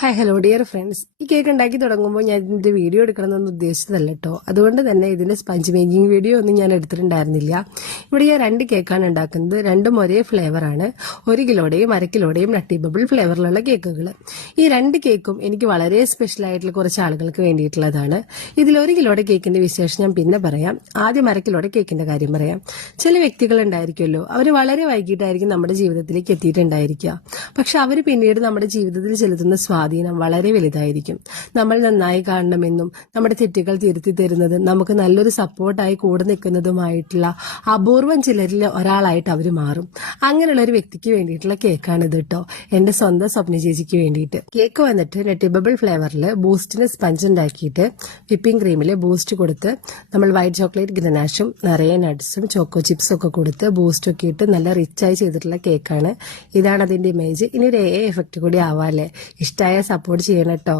Hi hello dear friends. ഈ cake ഉണ്ടാക്കി തുടങ്ങുമ്പോൾ ഞാൻ ഇതിന്റെ വീഡിയോ എടുക്കണമെന്നൊന്നും ഉദ്ദേശിച്ചതല്ല കേട്ടോ. അതുകൊണ്ട് തന്നെ ഇതിന്റെ സ്പഞ്ച് മേക്കിംഗ് വീഡിയോ ഒന്നും ഞാൻ എടുത്തിട്ടുണ്ടായിരുന്നില്ല. ഇവിടെ ഞാൻ 2 കേക്കാണ് ഉണ്ടാക്കുന്നത്. രണ്ടും ഒരേ ഫ്ലേവറാണ്. 1 കിലോയുടെയും 1/2 കിലോയുടെയും നട്ടി ബബിൾ ഫ്ലേവറിലുള്ള കേക്കുകൾ. ഈ 2 കേക്കും എനിക്ക് വളരെ സ്പെഷ്യൽ ആയിട്ടുള്ള കുറച്ച് ആളുകൾക്ക് വേണ്ടിയിട്ടുള്ളതാണ്. ഇതിൽ 1 കിലോയുടെ കേക്കിന്റെ വിശേഷം ഞാൻ പിന്നെ പറയാം. ആദ്യം 1/2 കിലോയുടെ കേക്കിന്റെ കാര്യം പറയാം. ചില വ്യക്തികൾ ഉണ്ടായിരിക്കുമല്ലോ, അവർ വളരെ വൈകിട്ടായിരിക്കും നമ്മുടെ ജീവിതത്തിലേക്ക് എത്തിയിട്ടുണ്ടായിരിക്കുക. പക്ഷെ അവർ പിന്നീട് നമ്മുടെ ജീവിതത്തിൽ ചെലുത്തുന്ന സ്വാധീനം വളരെ വലുതായിരിക്കും. നമ്മൾ നന്നായി കാണണമെന്നും നമ്മുടെ തെറ്റുകൾ തിരുത്തി തരുന്നതും നമുക്ക് നല്ലൊരു സപ്പോർട്ടായി കൂടെ നിൽക്കുന്നതുമായിട്ടുള്ള അപൂർവം ചിലരിൽ ഒരാളായിട്ട് അവർ മാറും. അങ്ങനെയുള്ള ഒരു വ്യക്തിക്ക് വേണ്ടിയിട്ടുള്ള കേക്കാണ് ഇത് കേട്ടോ. എന്റെ സ്വന്തം സ്വപ്ന ചേച്ചിക്ക് വേണ്ടിയിട്ട്. കേക്ക് വന്നിട്ട് നട്ടി ബബിൾ ഫ്ലേവറിൽ ബൂസ്റ്റിന് സ്പഞ്ച് ഉണ്ടാക്കിയിട്ട് വിപ്പിംഗ് ക്രീമിൽ ബൂസ്റ്റ് കൊടുത്ത് നമ്മൾ വൈറ്റ് ചോക്ലേറ്റ് ഗ്രനാഷും നിറയെ നട്ട്സും ചോക്കോ ചിപ്സും ഒക്കെ കൊടുത്ത് ബൂസ്റ്റ് ഒക്കെ ഇട്ട് നല്ല റിച്ചായി ചെയ്തിട്ടുള്ള കേക്കാണ്. ഇതാണ് അതിന്റെ ഇമേജ്. ഇനി ഒരു എഫക്റ്റ് കൂടി ആവാല്ലേ. ഇഷ്ടമായ സപ്പോർട്ട് ചെയ്യണം കേട്ടോ.